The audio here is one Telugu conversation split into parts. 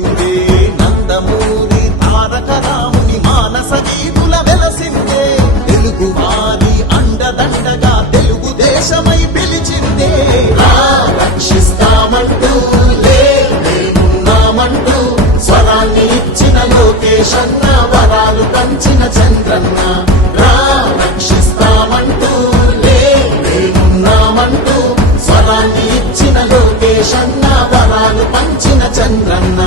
వెలసిందే నందమూరి తారక రాముని మానస గీతుల వెలసిందే తెలుగు వారి అండదండగా తెలుగుదేశమై పిలిచిందే రక్షిస్తామంటూ లేమున్నామంటూ స్వరాన్ని ఇచ్చిన లోకేశన్న వరాలు పంచిన చంద్రన్న రక్షిస్తామంటూ లేమున్నామంటూ స్వరాన్ని ఇచ్చిన లోకేశన్న వరాలు పంచిన చంద్రన్న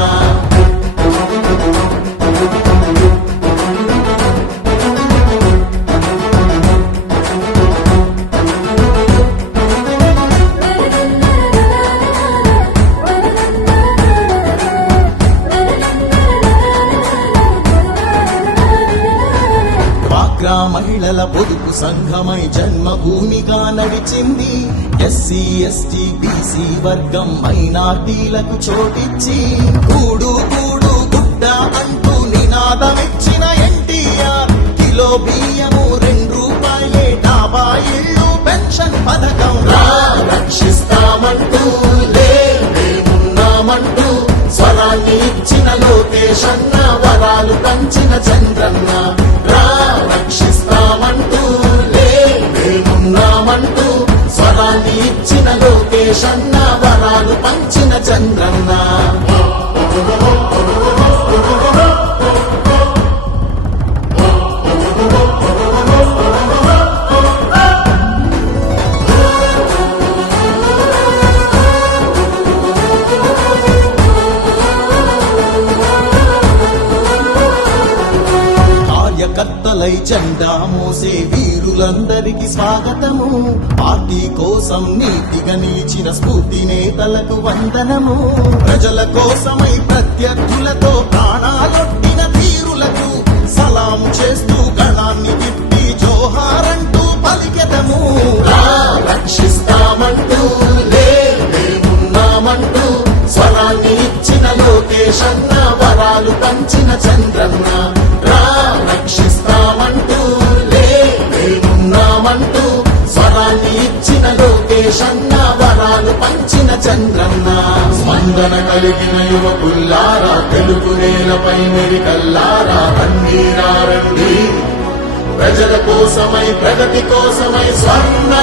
మహిళల పొదుపు సంఘమై జన్మభూమిగా నడిచింది ఎస్సీ ఎస్టీ బీసీ వర్గం మైనార్టీలకు చోటిచ్చి కూడు కూడు గుడ్డ అంటూ నినాదమిచ్చిన ఎన్టీఆర్ కిలో బియ్యము 2 రూపాయలే డాబా ఇళ్ళు పెన్షన్ పథకం రక్షిస్తామంటూ లేమున్నామంటూ స్వరాన్ని ఇచ్చిన లోకేశన్న వరాలు పంచిన చంద్రన్న రక్షిస్తామంటూ లేమున్నామంటూ స్వరాన్ని ఇచ్చిన లోకేశన్న వరాలు పంచిన చంద్రన్న కార్యకర్తలై జెండా మోసే వీరులందరికీ స్వాగతము పార్టీ కోసం నీతిగా నిలిచిన స్ఫూర్తి నేతలకు వందనము ప్రజల కోసమై ప్రత్యర్థులతో ప్రాణాలొట్టిన వీరులకు సలాము చేస్తూ గణాన్ని తిప్పి జోహారంటూ పలికెదము రక్షిస్తామంటూ లేమున్నామంటూ స్వరాన్ని ఇచ్చిన లోకేశన్న వరాలు పంచిన చంద్రన్న రక్షిస్తామంటూ లేమున్నామంటూ స్వరాన్ని ఇచ్చిన లోకేశన్న వరాలు పంచిన చంద్రన్న స్పందన కలిగిన యువకుల్లారా తెలుగు నేలపై మెరికల్లారా రండి ప్రజల కోసమై ప్రగతి కోసమై స్వర్ణ